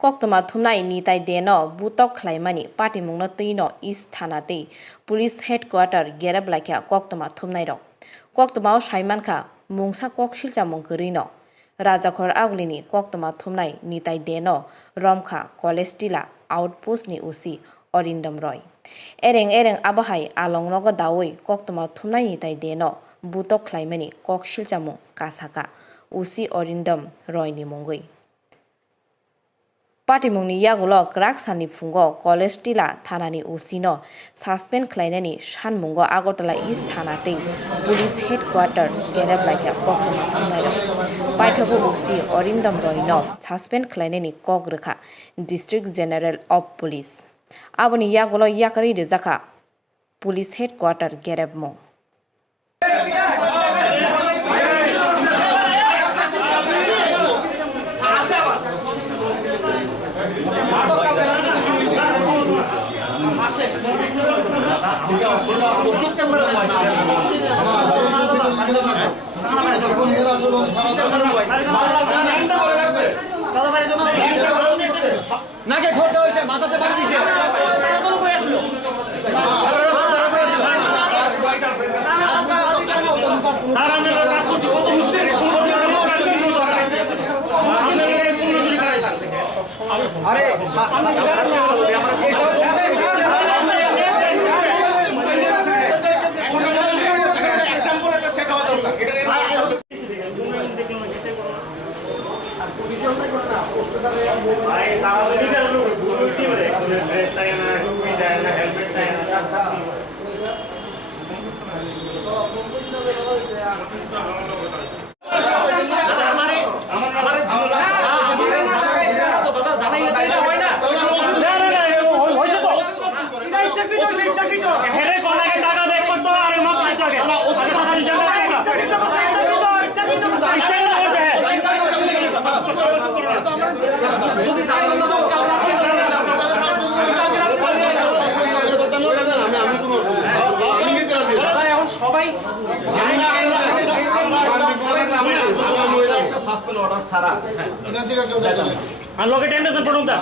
Koktoma thumnai Nitai deno butok khlaimani patimungno tino East Thana tei Police Headquarter Gereblaikha Koktoma thumnai rok. Koktoma Saimankha mungsa koksilcha mungkurino. Rajakhor Aglini Koktoma thumnai Nitai deno Romkha College Tila Outpost ni usi Orindam Roy. Ereng abahai Alongo dawi Koktoma thumnai Nitai deno butok khlaimani koksilcha mung kasaka usi Orindam Roy ni mungui. Patimungni yagulo kraksani fungo College Tila Thanani usino suspend khlainani sanmungo Agartala East Thana tei Police Headquarter Gereblaikha Koktoma thumnairo. Paithabu usi Orindam Royno suspend khlainani kogrokha District General of Police. Aboni yagulo yakari rijaka Police Headquarter Gerebmo. নাকে খোঁজা হয়েছে মাথাতে পানি দিয়েছে sir আমি কাজ করছি কত মুশকিল আরে এক্সাম্পল একটা সেট হওয়া দরকার এটা সাসপেন্ড অর্ডার সারা এখান থেকে কেউ যায় না আনলকে 10,000 পড়ুন দা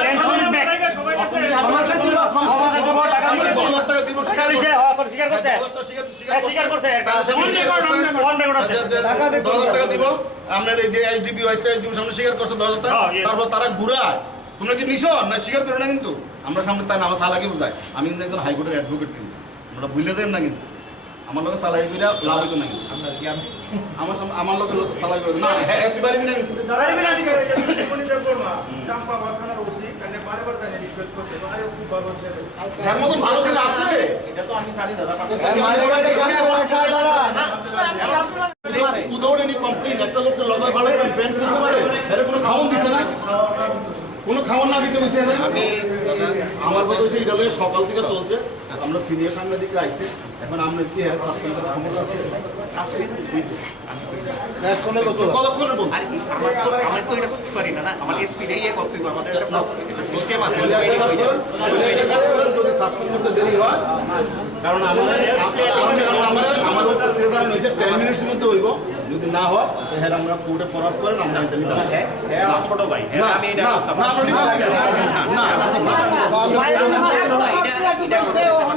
10,000 ব্যাক সবাই কাছে আমার কাছে দিব টাকা দিব 10,000 টাকা দিব স্বীকার করতে স্বীকার করতে ওয়ান রেকর্ড আছে টাকা 10,000 টাকা দিব আপনার এই যে এসডিপি ওয়াইসপি সামনে স্বীকার করছে 10,000 টাকা তারপর তারা ঘুরায় তোমরা কি নিছো না স্বীকার করো না কিন্তু আমরা সামনে তাই আমার সালাকে বুঝাই আমি কিন্তু একজন হাইকোর্টের অ্যাডভোকেট কিন্তু আমরা ভুলে যাই না কিন্তু আমার লোক সালাই কইরা লাভ হইতো না কিন্তু আমার লোক সালাই করে না একটি বাড়ি না কিন্তু বাড়ি না ঠিক আছে পুলিশ করবা চাম্পা বাখানার ওসি কানে বারবার কানে রিকোয়েস্ট করতে আরে খুব ভালো ছেলে এর মত ভালো ছেলে আছে এটা তো আমি জানি দাদা উদৌড়নি কমপ্লেইন একটা লোককে লগাই ভাড়াই ফ্রেন্ড করতে পারে এর কোনো খাওন দিছে না কোনো খাওয়ার না দিতে বসে আমি আমার কথা হচ্ছে এটা সকাল থেকে চলছে আমরা সিনিয়র সাংবাদিক আইছে এখন আমরা কি সাসপেন্ড করার ক্ষমতা আছে সাসপেন্ড কতক্ষণের বলবো আমার তো এটা করতে পারি না না আমার এসপি দিয়ে করতে পারবো আমাদের একটা সিস্টেম আছে যদি সাসপেন্ড করতে দেরি হয় কারণ আমার প্রতিদান হয়েছে 10 মিনিটের মধ্যে হইব যদি না হয় তাহলে আমরা কোর্টে ফরওয়ার্ড করেন আমরা এটা নিতে পারি হ্যাঁ ছোট ভাই আমি এটা করতাম না আপনি না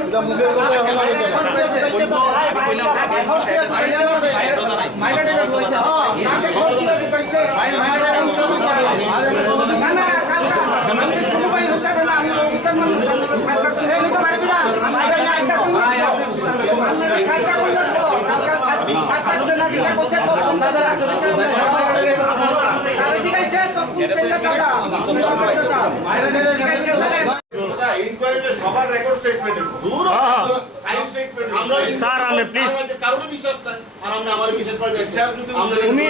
এটা মুখের কথা আমি কইলাম মাইলাটা কইছে নাকে কইছে কইছে মাইলাটা শুরু করে না না কালকা আমি শুরু ভাই হোসেন না আমি অফিসার মানুষ আমরা সাইডটা তুলে নিতে পারবি না মাইলা সাইডটা তুলে আমরা সাইডটা কইলো তো কালকা সাইডটা তুলে না দিলে কইছে তো দাদা আরে দিগাইছে তো পুলিশ দাদা দাদা মাইলা দিগাইছে দাদা ইনকোয়ারিতে সবার রেকর্ড স্টেটমেন্ট দূর সাইন স্টেটমেন্ট আমরা স্যার আমি প্লিজ কারণে বিশ্বাস না আর আমরা আমার বিশ্বাস করে যাচ্ছি আমরা তুমি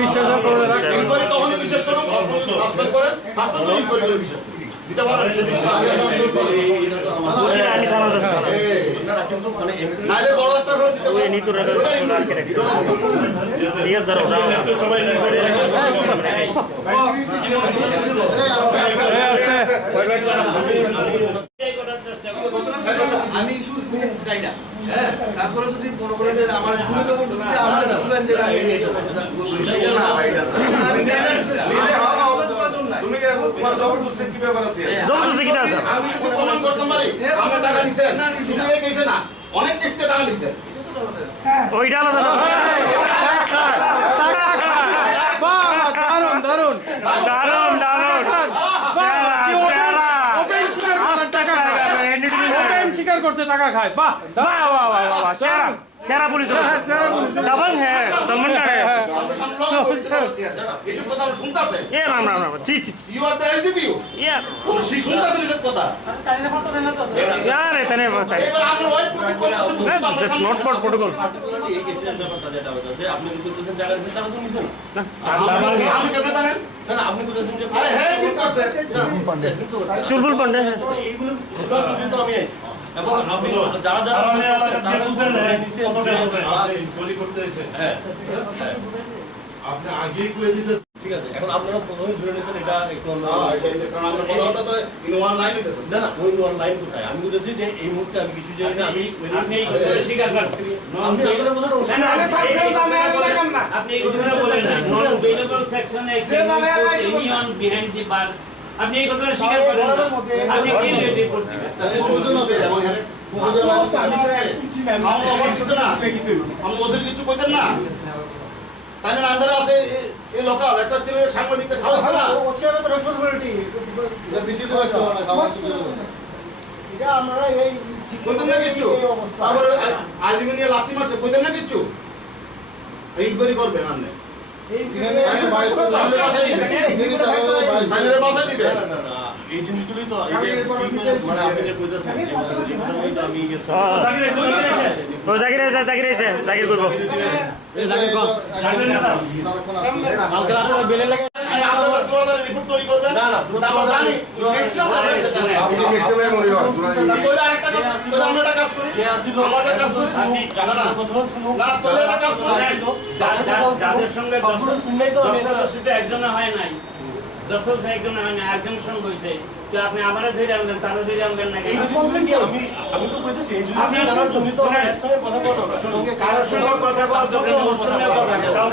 বিশ্বাস করে রাখেন ইনকোয়ারি তখন বিশ্বাস করুন সাসপেন্ড করেন সাসপেন্ড করে ইনকোয়ারি করে বিশ্বাস দিতে পারেন এটা তো আমাদের আমি জানা দরকার আপনারা কিন্তু মানে নাইলে বড় একটা করে দিতে পারেন নিতু রেকর্ড রাখে রাখছি ঠিক আছে ধরো তো সবাই আমি শুধু চাই না হ্যাঁ তারপরে যদি মনে করেন যে আমার ভুল তো বলতে আমার ভুলের জায়গা আমি নিয়ে যাব তোমার জবরদস্তি কি ব্যাপার আছে জবরদস্তি কি আছে আমি যদি প্রমাণ করতে পারি আমার টাকা নিছেন শুধু এই কেসে না অনেক কিস্তি টাকা নিছেন ওইটা আলাদা না দারুন স্বীকার করছে টাকা খায় বাহ वाह वाह वाह वाह सेरा पुलिस दबंग है सलमान है এইসব কথা আমরা শুনতাছে ये राम राम राम ची ची ইউ আর দ্য এসডিপিও यार সে শুনতাছে এইসব কথা यार इतने बताइए এবার আমরা ওয়েট করতেছি this is not for protocol এই কেসের ব্যাপারটা যেটা হচ্ছে আপনি কি করতেছেন টাকা দিচ্ছেন টাকা তো নিছেন আমি কেন জানেন না না আপনি করতেছেন যে আরে হ্যাঁ ঠিক আছে चुलबुल पंडे এইগুলো তো আমি আইছি এবং আপনি যারা যারা নিচে চলি করতে এসে হ্যাঁ আপনি আগেই কই দিতেছেন ঠিক আছে এখন আপনারা প্রথমে ধরে নিয়েছেন এটা একটু কারণ আমরা কথা তো ইন ওয়ান লাইন দিতেছেন না না ওই অনলাইন কোথায় আমি বলেছি যে এই মুহূর্তে আমি কিছু জানি না আমি আপনি এই কথা স্বীকার করেন আপনি আপনার কথাটা আপনি এই কথাটা বলেন না নন অ্যাভেলেবল সেকশনে এনিওয়ান বিহাইন্ড দি বার আপনি এই কথাটা স্বীকার করেন না আপনি কি রিপোর্ট দিবেন আমি ওদের কিছু কইতেন না তাই না আন্ডারে আছে এই লোকাল একটা ছেলে সাংবাদিকটা খাওয়াছে না ওসিয়ার তো রেসপন্সিবিলিটি এটা বিদ্যুৎ রাখতে হবে না কামাস এটা আমরা এই কইতেন না কিছু তারপরে আলুমিনিয়াম লাতি মারছে কইতেন না কিছু ইনকোয়ারি করবেন আপনি এই তাইলে বাসায় দিবেন না না না এই জিনিসগুলোই তো এই যে মানে আপনি যে কইতাছেন আমি ओ जागिर है जागिर করব বেলে লাগে আপনারা জোরাদার রিপোর্ট তৈরি করবেন না না আমরা জানি আপনি ম্যাক্সিমাম মরি হয় তাহলে আরেকটা কাজ তাহলে আমরা একটা কাজ করি আমরা কাজ করি না না না তাহলে একটা কাজ করি যাদের সঙ্গে সম্পূর্ণ শুনলেই তো আমি সেটা একজনে হয় নাই দর্শক একজনে হয় না একজনের সঙ্গে হয়েছে তো আপনি আমারে ধরে আনলেন তারা ধরে আনলেন না এই জিনিসগুলো কি আমি তো কইতেছি এই জিনিসগুলো জানার জন্য তো আমার একসঙ্গে কথা বলতে হবে সঙ্গে কারোর সঙ্গে কথা বলার জন্য ওর সঙ্গে কথা বলতে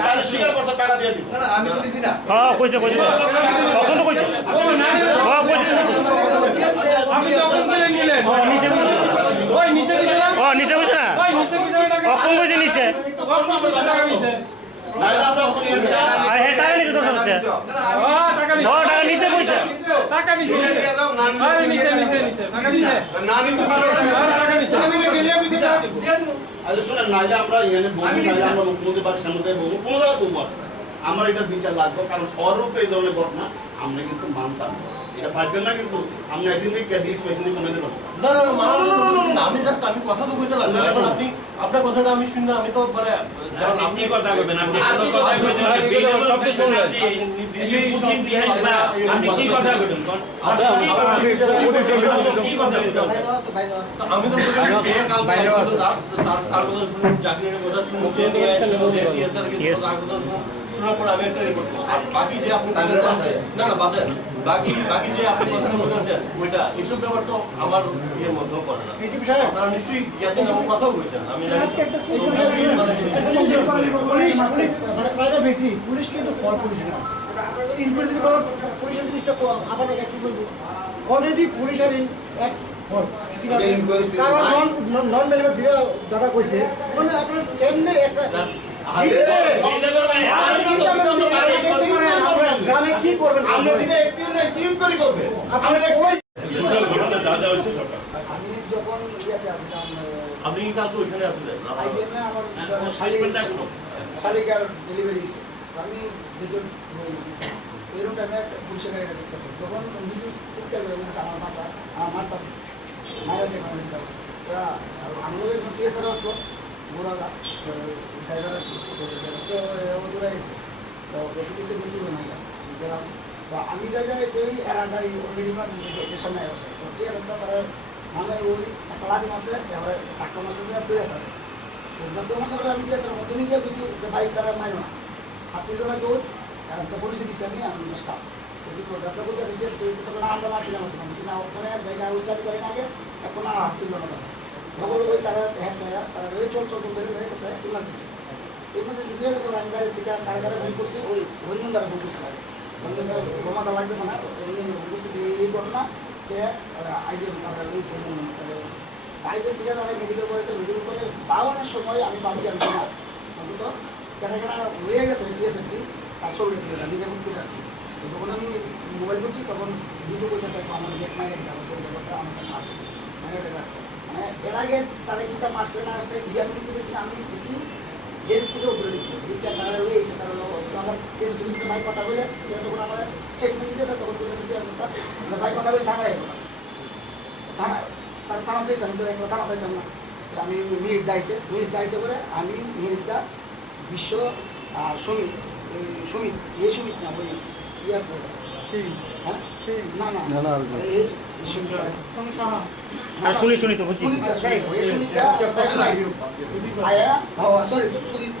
কাল স্বীকার করছে টাকা দিয়ে দিন না আমি তো দিছি না हां কইছে কখন তো কইছে हां কইছে আপনি যখন বলে নিলেন ওই নিচে দিলাম ও নিচে কইছে না ওই নিচে দিলাম টাকা কখন কইছে নিচে টাকা নিচে নাইলে আমরা ওখানে আর হেটা নিচে তো করতে টাকা নিচে ও টাকা নিচে কইছে টাকা নিচে দিয়ে দাও না আরে নিচে টাকা নিচে না নিতে পারো টাকা নিচে গেলে আমি সেটা দিব আরে শুনেন নাইলে আমরা এখানে বলবো নাইলে আমরা মুখ্যমন্ত্রী বাড়ির সামনে বলবো কোনো জায়গায় বলবো আসলে আমার এটা বিচার লাগবে কারণ স্বরূপে এই ধরনের ঘটনা আমরা কিন্তু মানতাম না। এটা পারবেন না কিন্তু আমরা এজেন্সি ক্যাডিস পেশেন্টলি কমে দেব না না না আমি জাস্ট আমি কথা তো কইতে লাগবে এখন আপনি আপনার কথাটা আমি শুননা আমি তো মানে কারণ আপনি কথা বলবেন আপনি কোনো কথা বলবেন না শব্দ শুনলেন আপনি কি কথা বলবেন আমি তো কাল তার কথা শুনুন চাকরির কথা শুনুন শোনার পর আমি একটা রিপোর্ট করব আর বাকি যে আপনি না না বাসে বাকি যে আপনি কথাটা বলেছেন ওইটা এইসব ব্যাপার তো আমার ইয়ের মধ্যেও পড়ে না আপনারা নিশ্চয়ই গেছেন এবং কথাও বলছেন আমি পুলিশ কিন্তু ফল পজিশনে আছে পুলিশের জিনিসটা আবার একটু বলবো অলরেডি পুলিশের এক ফল কারণ নন মেম্বার দিয়ে দাদা কইছে মানে আপনার কেমনে একটা গ্রামে কি করবেন আমরা দিনে একদিন না তিন করে করবে আপনি আমি যখন ইয়াতে আসলাম আপনি কি কালকে ওইখানে আসলেন আইজেনে আমার শালিকার ডেলিভারি হয়েছে আমি দুজন হয়েছি এরকম টাইমে একটা পুলিশের গাড়িটা দেখতেছে তখন নিজে চিৎকার করে বলেছে আমার বাসা আমার পাশে মায়ের দেখে আমার দিতে আসছে আমরা যখন টিএসআর আসলো ঘোরালা ড্রাইভার তো ওরা এসে তো কিছু কিছু গেলাম তো আমি জায়গায় ওই এরান্ডাই অলরেডি মাছ এর সামনে আসে তো টিএসআরটা তারা মানে ওই একটা লাদি মাসে এবার টাকা মাসে ফিরে আসে যত মাসে আমি টিএসআর তুমি গিয়ে বেশি যে বাইক তারা মারি না আপনি লোক দৌড় একটা পরিস্থিতি দিচ্ছি আমি স্টাফ ডাক্তার বলতে আছে টিএসআর না আমরা মারছিলাম না ওখানে জায়গা উচ্চার করেন আগে এখন আর হাত তুললো না ওই তারা হ্যাঁ তারা ওই চল বের হয়ে গেছে ইমার্জেন্সি এমার্জেন্সি হয়ে গেছে আমি গাড়ি থেকে কারাগারে ফোন করছি ওই রঞ্জন দ্বারা ফোন করছি ঘুমাতে লাগতেছে না রঞ্জন ফোন করছি যে এই ঘটনা আইজে তারা রয়েছে আইজের থেকে তারা মেডিকেল করেছে মেডিকেল করে যাওয়ানোর সময় আমি ভাবছি আমি না অন্তত কেন রয়ে গেছে টিএসএফটি তার শরীরে দিয়ে আমি এখন করে আসছি যখন আমি মোবাইল করছি তখন ভিডিও করতেছে আমার গেট মাইনের ব্যবস্থা এই ব্যাপারটা আমার কাছে আসে মাইনেটা রাখছে মানে এর আগে তারা কিন্তু মারছে না আসছে আমি কিন্তু দেখছি আমি বেশি এর থেকেও করে দিচ্ছি দিকটা তারা রয়েছে কারণ আমার কেস ডিলিংসে ভাই কথা বলে যখন আমার স্টেটমেন্ট দিতেছে তখন বলেছে ঠিক আছে তার ভাই কথা বলে থানায় থানায় তার থানা দিয়েছে আমি তো একটা থানা থাকতাম না আমি মিনিট দাইছে করে আমি মিনিটটা বিশ্ব সমিত সমিত এই সমিত না ওই ইয়ে আছে হ্যাঁ না না না এই শুনি তো বুঝছি আয়া সরি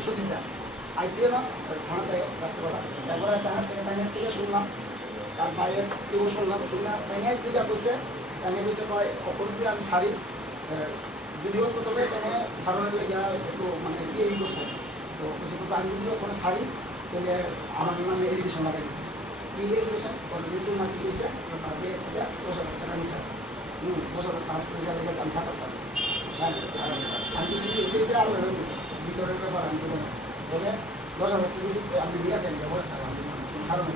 সুদীপটা আইসিএ না থানাতে রাত্রেবেলা তারপরে তাদের থেকে শুনলাম তার বাইরে কেউ শুনলাম তাই যেটা করছে তাই বলছে কয় কখন কি আমি সারি যদিও প্রথমে তাহলে সারানোর একটু মানে ইয়ে করছে তো আমি যদি ওখানে সারি তাহলে আমার নামে এডুকেশন লাগাই কি এডুকেশন ঋতু না কি হয়েছে তারপরে 10,000 টাকা নিছে 10,000 পাস করে গেলে আমি ছাড়তাম হ্যাঁ আমি কিছু এসে আর ভিতরের ব্যাপার আমি বলে 10,000 যদি আমি নিয়ে যাই সারানো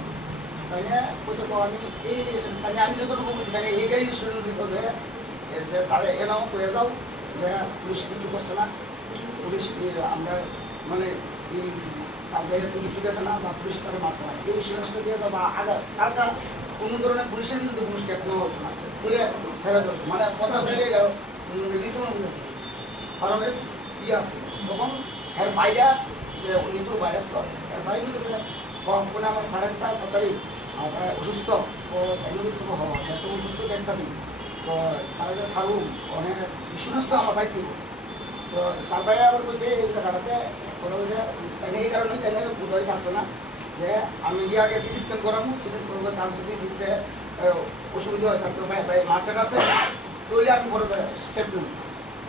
তাই বলছে আমি এই তাই আমি যতটুকু বুঝি তাই এই শুরু দিত যে তারা এনাও করে যাও যে পুলিশ কিছু করছে না পুলিশ আমরা মানে এই তারপরে কিছু গেছে না বা পুলিশ তারা মারছে না এই ইন্স্যুরেন্সটা দিয়ে বা কালকা কোনো ধরনের পুলিশের বিরুদ্ধে কোনো স্টেপ নেওয়া হতো না বলে ছেড়ে দেওয়া মানে 50 টাকা গেল নিত ফার্মের ইয়ে আছে তখন এর বাইরে যে উনি তো বায়াস তো এর বাইরে বলেছে কোনো আমার সারেন স্যার তাড়াতাড়ি অসুস্থ ও এগুলো কিছু হওয়া এত অসুস্থ দেখতেছি তো তারা যে সারু অনেক ইন্স্যুরেন্স তো আমার ভাইকে তো তার বাইরে আবার বলছে এই জায়গাটাতে কথা বলছে তাই এই কারণেই তাই বোধ হয়েছে আসছে না যে আমি গিয়ে আগে সিটি স্ক্যান করাবো সিটি স্ক্যান করে তার যদি ভিতরে অসুবিধা হয় তারপরে ভাই মারছে তৈলে আমি বড় স্টেপ নেব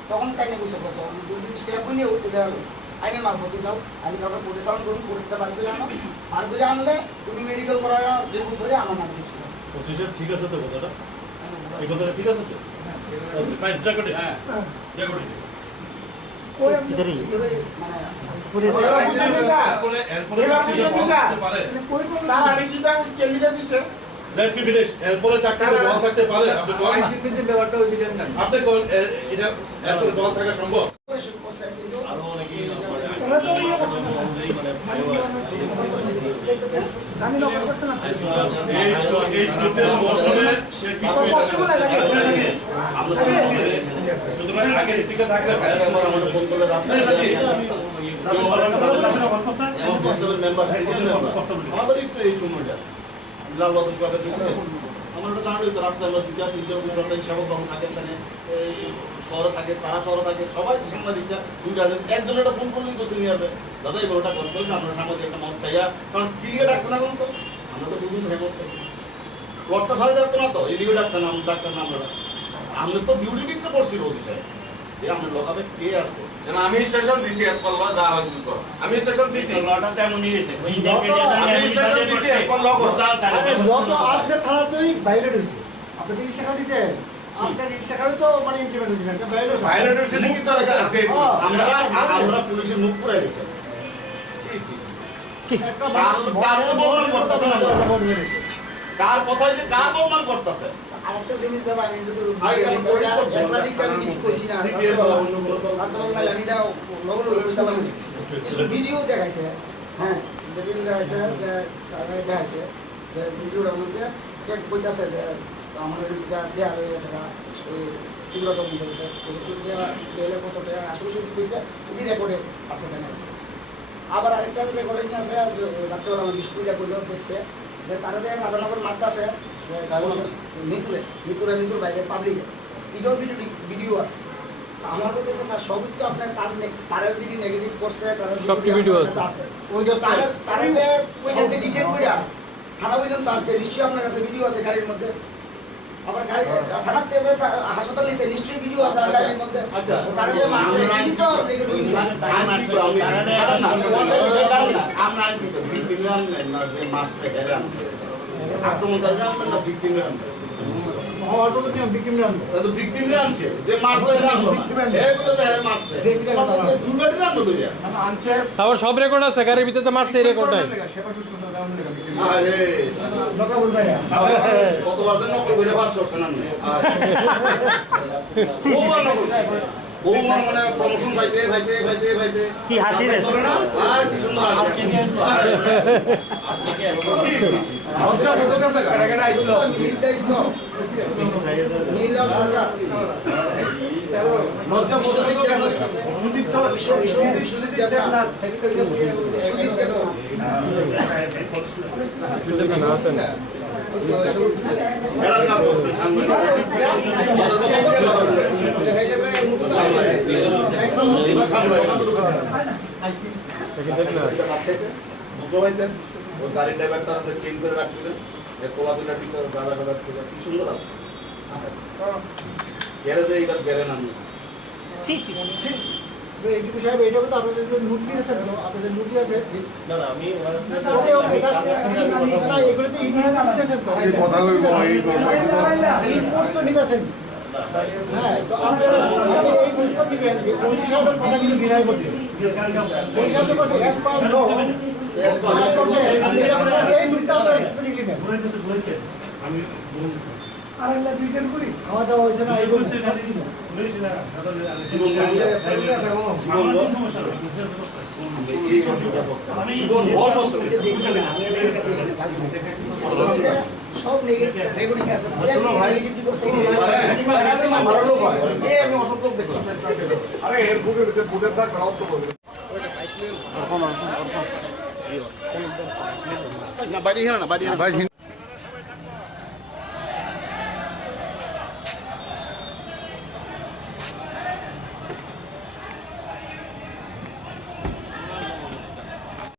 তখন তাই নিয়ে বুঝতে পারছো যদি স্টেপ নিয়েও তাহলে আইনের মারফতে যাও আমি কাউকে পরিচালন করুন করতে বার করে আনো বার করে আনলে তুমি মেডিকেল করা রিপোর্ট করে আমার নাম লিস্ট করো ঠিক আছে তো কথাটা এই কথাটা ঠিক আছে তো ফাইন রেকর্ড হ্যাঁ রেকর্ড এরপরে চাকরিতে বল থাকতে পারে আপনি এটা এরপরে বল থাকা সম্ভব আরো অনেকে আমরা জানি তো রাত্রে আমরা দুটা তিনটা সরকারি সেবক বাবু থাকে এখানে শহরে থাকে তারা শহরে থাকে সবাই সাংবাদিকরা দুইটা একজন একটা ফোন করলেই তো নিয়ে যাবে দাদা এই বড়টা ফোন করেছে আমরা সাংবাদিক একটা মত খাইয়া কারণ ক্লিয়ার ডাকছে না তো আমরা তো দুদিন হেমত খাইছি রডটা সাড়ে যাচ্ছে না তো এদিকে ডাকছে না আমরা তো ডিউটি দিতে পড়ছি রোজ সাহেব আমরা লোকাবে কে আছে আমি স্টেশন দিছি এসপল ল যা হয় তুমি করো আমি স্টেশন দিছি লটা তেমনই হয়েছে আমি স্টেশন দিছি এসপল ল করো যত আপনার থানাতেই ভাইলেট হয়েছে আপনি কি রিক্সা দিছে আপনার রিক্সা কারে তো মানে ইমপ্লিমেন্ট হয়েছে না ভাইলেট হয়েছে নাকি তো আজকে আমরা পুলিশের মুখ পুরাই গেছে একটা কার কথাই যে কার বলমান করতেছে আরেকটা জিনিস দাদা আমি যদি কিছু কইছি না ভিডিও দেখাইছে হ্যাঁ ভিডিও দেখাইছে যে দেখাইছে যে ভিডিওর মধ্যে কইতাছে যে আমার দেয়া হয়ে গেছে তীব্র দম করেছে কত আশুষে কইছে এই রেকর্ডে আছে দেখা গেছে আবার আরেকটা রেকর্ডিং আছে রাত্রেবেলা আমার বৃষ্টিটা করলেও দেখছে যে তারা রাধানগর মারতেছে মিতুর বাইরে পাবলিকে ভিডিও আছে আমার কাছে স্যার সবই তো আপনার তারা যদি নেগেটিভ করছে তারা ভিডিও আছে তারা যে ওইটা যে ডিটেল কইরা থানা পর্যন্ত আছে নিশ্চয়ই আপনার কাছে ভিডিও আছে গাড়ির মধ্যে আবার গাড়ি থানার থেকে হাসপাতাল নিছে নিশ্চয়ই ভিডিও আছে গাড়ির মধ্যে তারা যে মারছে তিনি তো নেগেটিভ নিছে আমরা কি তো ভিক্টিম না যে মারছে হেরান আক্রমণকারী আমরা না ভিক্টিম না অটো তো ভিকটিম না তো ভিক্টিম আনছে যে মারছে হেরান এগুলো তো হেরান মারছে যে পিটা দুর্ঘটনা না তো আনছে আবার সব রেকর্ড আছে গাড়ির ভিতরে মারছে এই রেকর্ড নাই আরে লোকা বল ভাই কতবার যেন নকল করে পাস করছেন আপনি ওভার নকল ওভার মানে প্রমোশন পাইতে কি হাসি রে কি সুন্দর হাসি নীল আর সরকার সুদীপ দেবনা এরা কাজ করছে গাড়ির ড্রাইভারটা চেঞ্জ করে রাখছিলেন তোলা তুলা দিকে গাড়া গাড়া কি সুন্দর আছে গ্যারেজে এইবার গেলেন আমি এইটুকু সাহেব এইটা তো আপনাদের নোট দিয়েছেন তো আপনাদের নোট আছে না না আমি না এগুলো তো ইন্ডিয়ান দিয়েছেন তো কথা বলবো এই পোস্ট তো নিতেছেন হ্যাঁ তো আপনারা এই পোস্ট দিবেন ওসি সাহেবের কথা কিন্তু বিনয় করছে ওসি সাহেব তো বলছে এস পার নো এস পার এই নোটটা আপনারা স্পেসিফিকলি নেন বলেছেন আমি আর আল্লাহ বিচার করি খাওয়া দাওয়া হয়েছে না এই বলে সব ছিল সব নেগেটিভ আছে আরে এর বুকের ভিতরে বুকের দাগ রাউত করবে না বাইরে না বাইরে